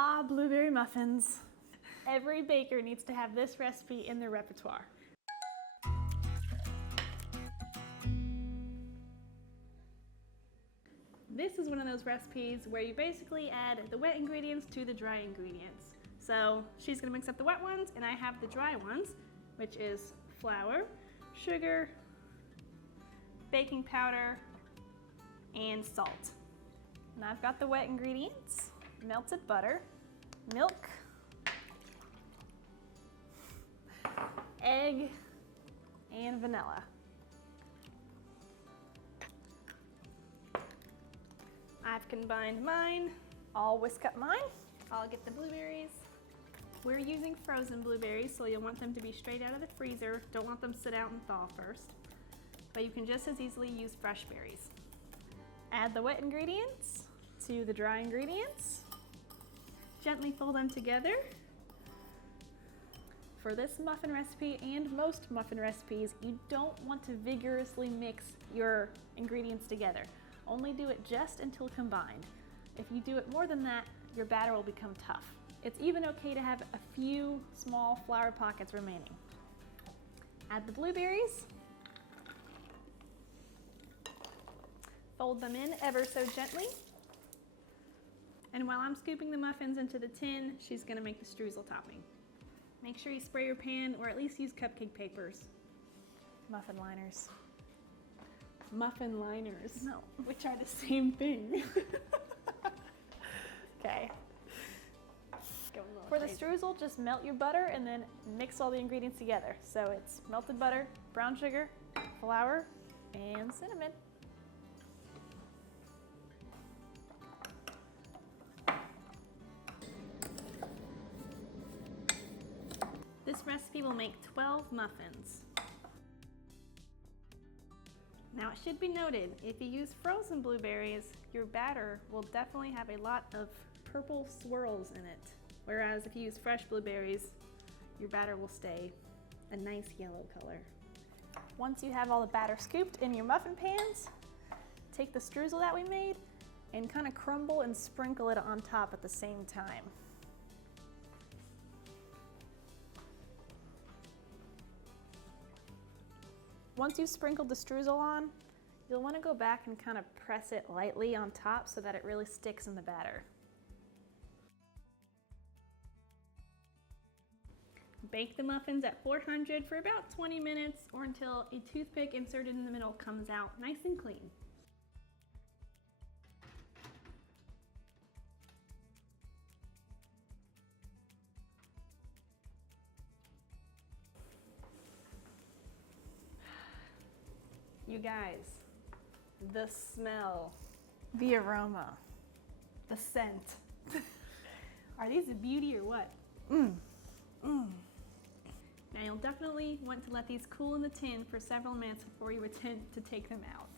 Ah, blueberry muffins. Every baker needs to have this recipe in their repertoire. This is one of those recipes where you basically add the wet ingredients to the dry ingredients. So she's gonna mix up the wet ones and I have the dry ones, which is flour, sugar, baking powder, and salt. And I've got the wet ingredients, melted butter, milk, egg, and vanilla. I've combined mine. I'll whisk up mine. I'll get the blueberries. We're using frozen blueberries, so you'll want them to be straight out of the freezer. Don't want them to sit out and thaw first. But you can just as easily use fresh berries. Add the wet ingredients to the dry ingredients. Gently fold them together. For this muffin recipe and most muffin recipes, you don't want to vigorously mix your ingredients together. Only do it just until combined. If you do it more than that, your batter will become tough. It's even okay to have a few small flour pockets remaining. Add the blueberries. Fold them in ever so gently. And while I'm scooping the muffins into the tin, she's gonna make the streusel topping. Make sure you spray your pan or at least use cupcake papers. Muffin liners. Muffin liners. No. Which are the same thing. Okay. For the streusel, just melt your butter and then mix all the ingredients together. So it's melted butter, brown sugar, flour, and cinnamon. This recipe will make 12 muffins. Now it should be noted, if you use frozen blueberries, your batter will definitely have a lot of purple swirls in it. Whereas if you use fresh blueberries, your batter will stay a nice yellow color. Once you have all the batter scooped in your muffin pans, take the streusel that we made and kind of crumble and sprinkle it on top at the same time. Once you've sprinkled the streusel on, you'll want to go back and kind of press it lightly on top so that it really sticks in the batter. Bake the muffins at 400 for about 20 minutes or until a toothpick inserted in the middle comes out nice and clean. You guys, the smell, the aroma, the scent. Are these a beauty or what? Now you'll definitely want to let these cool in the tin for several minutes before you attempt to take them out.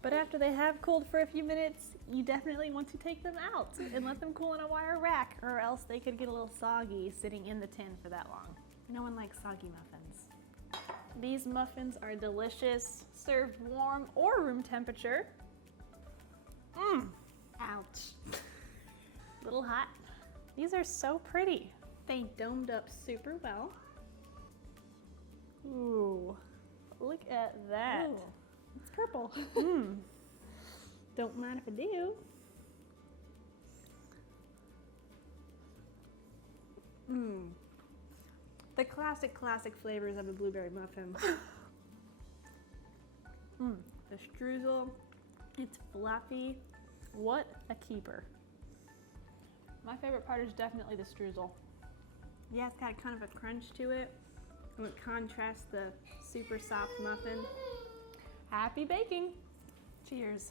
But after they have cooled for a few minutes, you definitely want to take them out and let them cool in a wire rack, or else they could get a little soggy sitting in the tin for that long. No one likes soggy muffins. These muffins are delicious, served warm or room temperature. Ouch. Little hot. These are so pretty. They domed up super well. Ooh, look at that. Ooh, it's purple. Don't mind if I do. The classic flavors of a blueberry muffin. The streusel, it's fluffy. What a keeper. My favorite part is definitely the streusel. Yeah, it's got kind of a crunch to it, and it contrasts the super soft muffin. Happy baking. Cheers.